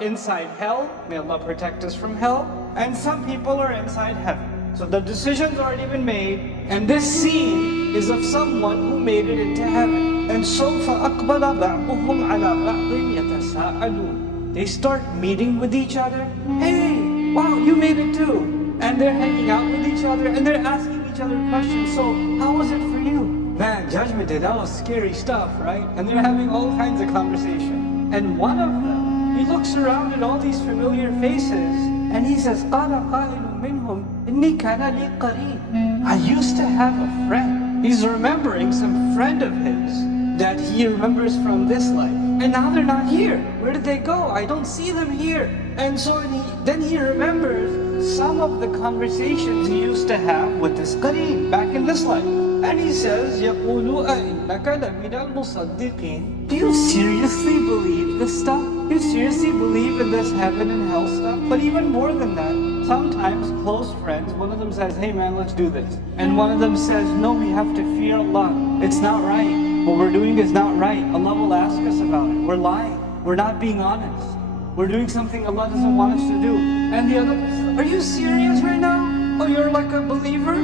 inside hell, may Allah protect us from hell, and some people are inside heaven. So the decision's already been made, and this scene is of someone who made it into heaven. And so فَأَقْبَلَ بَعْضُهُمْ عَلَى بَعْضٍ يَتَسَاءَلُونَ. They start meeting with each other. Hey, wow, you made it too. And they're hanging out with each other, and they're asking each other questions. So how was it for you? Man, Judgment Day, that was scary stuff, right? And they're having all kinds of conversation. And one of them, he looks around at all these familiar faces, and he says, قَالَ قَائِلٌ مِّنْهُمْ إِنِّي كَانَ لِي قَرِينٌ. I used to have a friend. He's remembering some friend of his that he remembers from this life. And now they're not here. Where did they go? I don't see them here. And so then he remembers some of the conversations he used to have with this qareen back in this life. And he says, يَقُولُ أَإِنَّكَ لَمِنَ الْمُصَدِّقِينَ. Do you seriously believe this stuff? Do you seriously believe in this heaven and hell stuff? But even more than that, sometimes close friends, one of them says, hey man, let's do this. And one of them says, no, we have to fear Allah. It's not right. What we're doing is not right. Allah will ask us about it. We're lying. We're not being honest. We're doing something Allah doesn't want us to do. And the other person, are you serious right now? Oh, you're like a believer?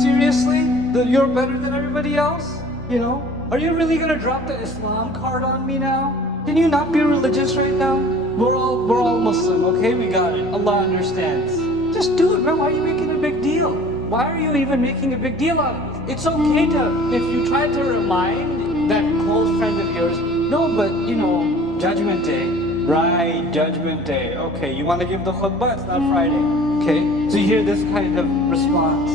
Seriously? That you're better than everybody else? You know? Are you really gonna drop the Islam card on me now? Can you not be religious right now? We're all Muslim, okay? We got it. Allah understands. Just do it, man. Why are you making a big deal? Why are you even making a big deal out of it? It's okay to, if you try to remind that close friend of yours, no, but you know, Judgment Day. Right, Judgment Day. Okay, you want to give the khutbah? It's not Friday. Okay? So you hear this kind of response.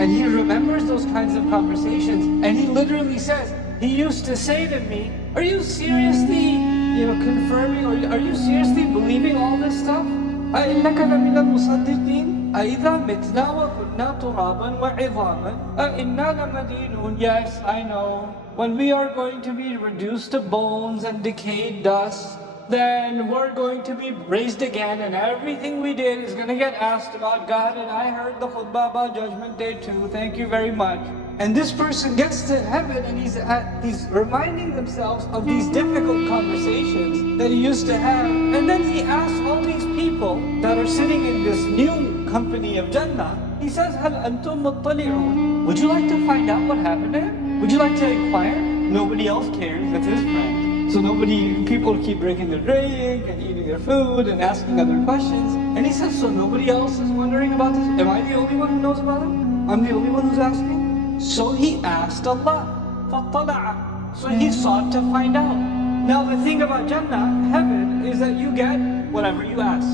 And he remembers those kinds of conversations. And he literally says, he used to say to me, are you seriously, confirming, or are you seriously believing all this stuff? أَإِنَّكَ لَمِنَ الْمُصَدِّقِينَ أَإِذَا مِتْنَا وَكُنَّا تُرَابًا وَعِظَامًا أَإِنَّا لَمَدِينُونَ. Yes, I know. When we are going to be reduced to bones and decayed dust, then we're going to be raised again, and everything we did is going to get asked about. God, and I heard the khutbah about Judgment Day too. Thank you very much. And this person gets to heaven, and he's reminding themselves of these difficult conversations that he used to have. And then he asks all these people that are sitting in this new company of Jannah, he says, هَلْ أَنْتُمْ مُطَّلِعُونَ. Would you like to find out what happened to him? Would you like to inquire? Nobody else cares. That's his friend. So people keep drinking their drink and eating their food and asking other questions. And he says, so nobody else is wondering about this? Am I the only one who knows about it? I'm the only one who's asking? So he asked Allah. فَطَّلَعَ. So he sought to find out. Now the thing about Jannah, heaven, is that you get whatever you ask.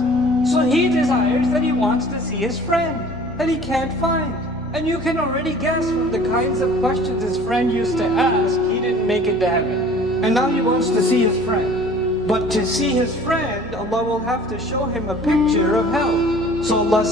So he desires that he wants to see his friend that he can't find. And you can already guess from the kinds of questions his friend used to ask, he didn't make it to heaven. And now he wants to see his friend. But to see his friend, Allah will have to show him a picture of hell. So Allah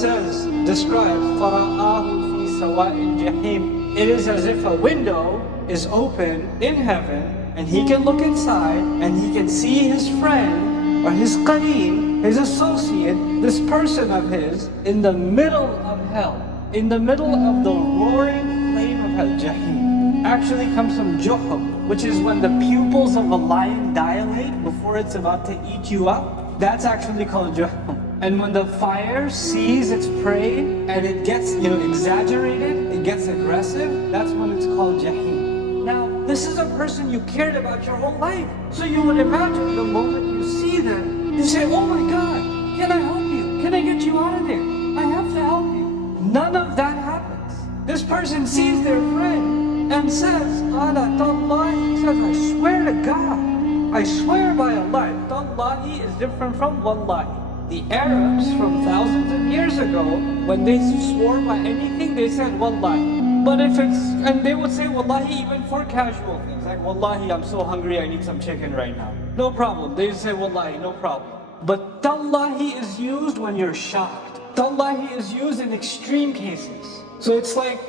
describes, فَرَآهُ فِي سَوَاءِ الْجَحِيمِ. It is as if a window is open in heaven, and he can look inside, and he can see his friend, or his qareen, his associate, this person of his, in the middle of hell. In the middle of the roaring flame of hell. Jahim actually comes from juhum, which is when the pupils of a lion dilate before it's about to eat you up. That's actually called juhum. And when the fire sees its prey and it gets, exaggerated, it gets aggressive, that's when it's called jahim. Now, this is a person you cared about your whole life. So you would imagine the moment you see them, you say, oh my God, can I help you? Can I get you out of there? I have to help you. None of that happens. This person sees their friend and says, Ala tallahi, he says, I swear to God, I swear by Allah. Tallahi is different from wallahi. The Arabs from thousands of years ago, when they swore by anything, they said wallahi. But and they would say wallahi even for casual things, like wallahi, I'm so hungry, I need some chicken right now. No problem. They say wallahi, no problem. But tallahi is used when you're shocked. Tallahi is used in extreme cases. So it's like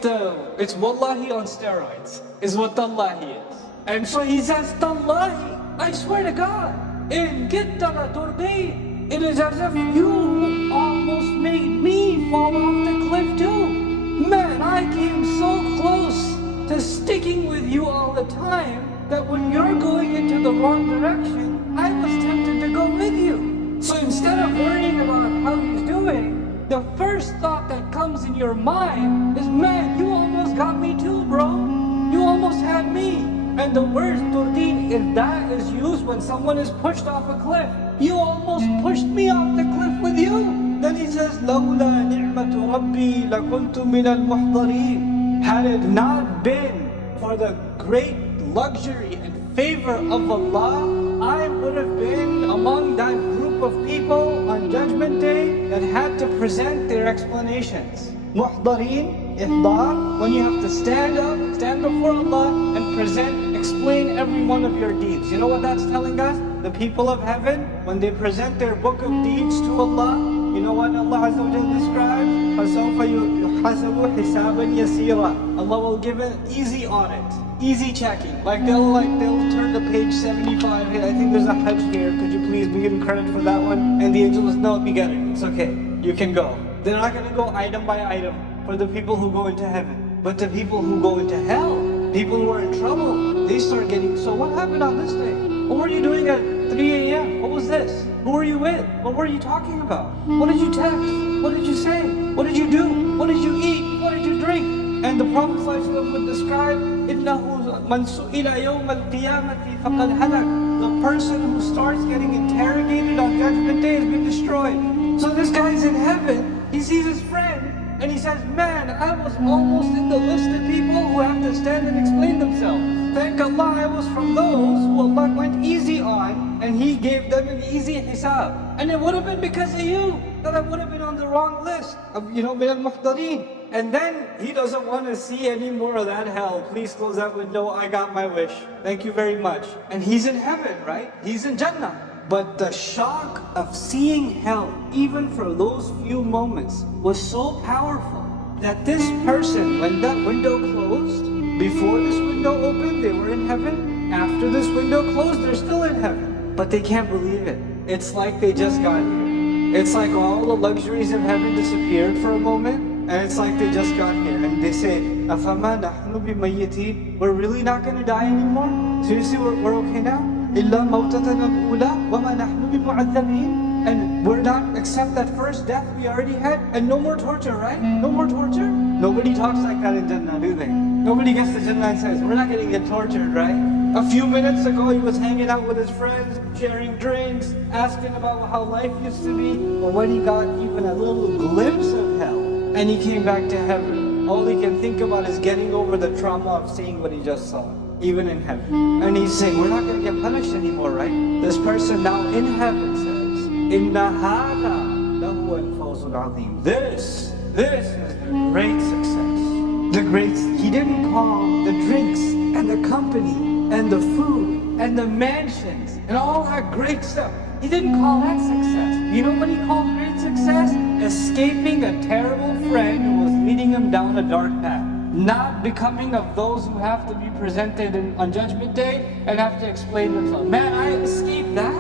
it's wallahi on steroids, is what tallahi is. And so he says, tallahi, I swear to God, in gitta la turdin, it is as if you almost made me fall off the cliff too. Man, I came so close to sticking with you all the time that when you're going into the wrong direction, I was tempted to go with you. So instead of worrying about how he's doing, the first thought that comes in your mind is, man, you almost got me too, bro. You almost had me. And the word turdin, if that is used when someone is pushed off a cliff, you almost pushed me off the cliff with you. Then he says, لَوْلَا نِعْمَةُ رَبِّي لَكُنْتُ مِنَ الْمُحْضَرِينَ. Had it not been for the great luxury and favor of Allah, I would have been among that group of people on Judgment Day that had to present their explanations. Muhdareen, ihdar, when you have to stand up, stand before Allah and present, explain every one of your deeds. You know what that's telling us? The people of heaven, when they present their book of deeds to Allah, you know what Allah Azza wa Jalla describes? فَسَوْفَ يُحَاسَبُ حِسَابًا يَسِيرًا. Allah will give an easy audit, easy checking. Like they'll turn to page 75. Hey, I think there's a Hajj here. Could you please be given credit for that one? And the angel will say, no, we get it. It's okay. You can go. They're not going to go item by item for the people who go into heaven. But the people who go into hell, people who are in trouble, they start getting, so what happened on this day? What were you doing at 3 a.m.? What was this? Who were you with? What were you talking about? What did you text? What did you say? What did you do? What did you eat? What did you drink? And the Prophet ﷺ would describe, إِنَّهُ مَنْ سُئِلَ يَوْمَ الْقِيَامَةِ فَقَدْ هَلَكَ. The person who starts getting interrogated on Judgment Day has been destroyed. So this guy's in heaven, he sees his friend, and he says, man, I was almost in the list of people who have to stand and explain themselves. Thank Allah I was from those who Allah went easy on, and He gave them an easy hisab. And it would have been because of you that I would have been on the wrong list of, min al-muhdareen. And then he doesn't want to see any more of that hell. Please close that window, I got my wish. Thank you very much. And he's in heaven, right? He's in Jannah. But the shock of seeing hell, even for those few moments, was so powerful that this person, when that window closed, before this window opened, they were in heaven. After this window closed, they're still in heaven. But they can't believe it. It's like they just got here. It's like all the luxuries of heaven disappeared for a moment, and it's like they just got here. And they say, أَفَمَا نَحْنُ بِمَيِّتِينَ. We're really not going to die anymore? Seriously, we're okay now? إِلَّا مَوْتَتَنَا الْأُولَى وَمَا نَحْنُ بِمُعَذَّبِينَ. And we're not, except that first death we already had, and no more torture, right? No more torture? Nobody talks like that in Jannah, do they? Nobody gets to Jannah and says, we're not going to get tortured, right? A few minutes ago he was hanging out with his friends, sharing drinks, asking about how life used to be. But when he got even a little glimpse of hell, and he came back to heaven, all he can think about is getting over the trauma of seeing what he just saw, even in heaven. And he's saying, we're not going to get punished anymore, right? This person now in heaven says, إِنَّ هَذَا لَهُوَ الْفَوْزُ الْعَظِيمُ. This is the great success. The great, he didn't call the drinks and the company and the food and the mansions and all that great stuff. He didn't call that success. You know what he called great success? Escaping a terrible friend who was leading him down a dark path. Not becoming of those who have to be presented on Judgment Day and have to explain themselves. Man, I escaped that.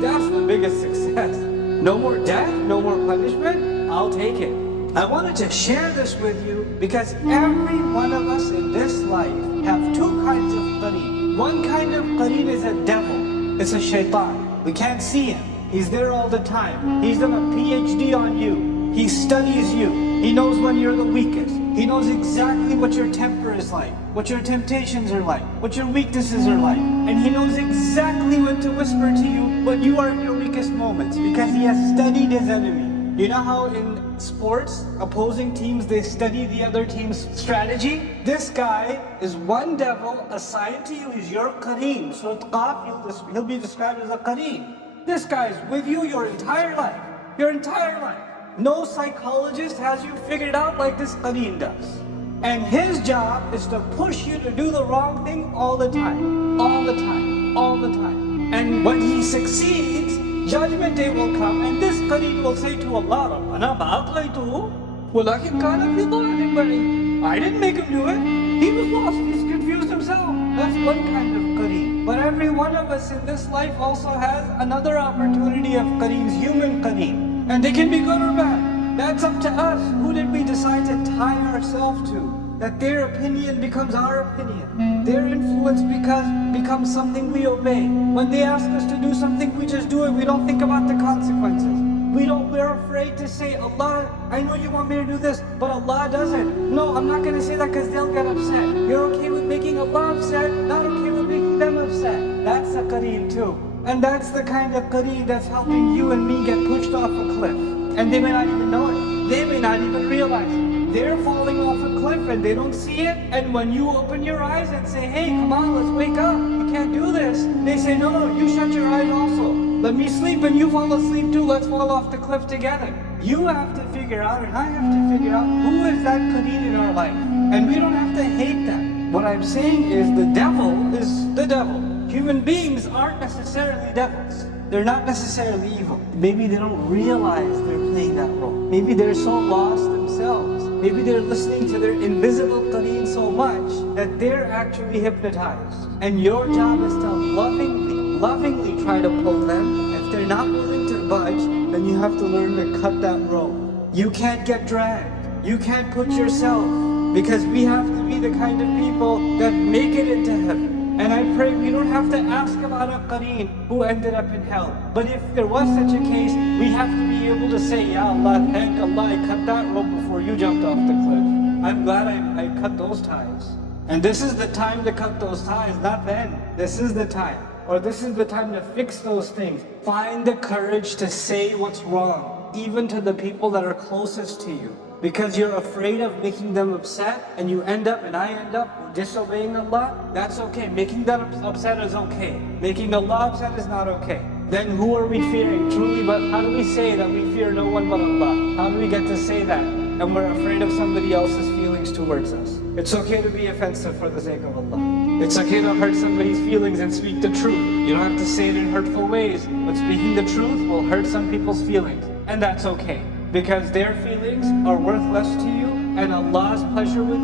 That's the biggest success. No more death, no more punishment. I'll take it. I wanted to share this with you because every one of us in this life have two kinds of qareen. One kind of qareen is a devil. It's a shaitan. We can't see him. He's there all the time. He's done a PhD on you. He studies you. He knows when you're the weakest. He knows exactly what your temper is like, what your temptations are like, what your weaknesses are like. And he knows exactly when to whisper to you when you are in your weakest moments because he has studied his enemy. You know how in sports, opposing teams, they study the other team's strategy? This guy is one devil assigned to you. He's your qareen. So Qaf, he'll be described as a qareen. This guy is with you your entire life. Your entire life. No psychologist has you figured out like this qareen does. And his job is to push you to do the wrong thing all the time. All the time. All the time. And when he succeeds, Judgment Day will come and this qareen will say to Allah, "Rabbana ma aqaytuhu, walakin kana fi dhalalin ba'id." I didn't make him do it. He was lost. He's confused himself. That's one kind of qareen. But every one of us in this life also has another opportunity of qareens, human qareen. And they can be good or bad. That's up to us. Who did we decide to tie ourselves to? that their opinion becomes our opinion. Their influence becomes something we obey. When they ask us to do something, we just do it. We don't think about the consequences. We're afraid to say, Allah, I know you want me to do this, but Allah doesn't. No, I'm not going to say that because they'll get upset. You're okay with making Allah upset, not okay with making them upset. That's a qareen too. And that's the kind of qareen that's helping you and me get pushed off a cliff. And they may not even know it. They may not even realize it. They're falling off a cliff and they don't see it. And when you open your eyes and say, hey, come on, let's wake up. You can't do this. They say, no, you shut your eyes also. Let me sleep and you fall asleep too. Let's fall off the cliff together. You have to figure out, and I have to figure out, who is that qareen in our life. And we don't have to hate them. What I'm saying is the devil is the devil. Human beings aren't necessarily devils. They're not necessarily evil. Maybe they don't realize they're playing that role. Maybe they're so lost themselves. Maybe they're listening to their invisible qareen so much that they're actually hypnotized. And your job is to lovingly try to pull them. If they're not willing to budge, then you have to learn to cut that rope. You can't get dragged. You can't put yourself, because we have to be the kind of people that make it into heaven. And I pray we don't have to ask about a qareen who ended up in hell. But if there was such a case, we have to be able to say, Ya Allah, thank Allah, I cut that rope before you jumped off the cliff. I'm glad I cut those ties. And this is the time to cut those ties, not then. This is the time. Or this is the time to fix those things. Find the courage to say what's wrong, even to the people that are closest to you. Because you're afraid of making them upset, and you end up, and I end up, disobeying Allah. That's okay. Making them upset is okay. Making Allah upset is not okay. Then who are we fearing truly? But how do we say that we fear no one but Allah? How do we get to say that? And we're afraid of somebody else's feelings towards us. It's okay to be offensive for the sake of Allah. It's okay to hurt somebody's feelings and speak the truth. You don't have to say it in hurtful ways, but speaking the truth will hurt some people's feelings. And that's okay, because their feelings are worth less to you, and Allah's pleasure with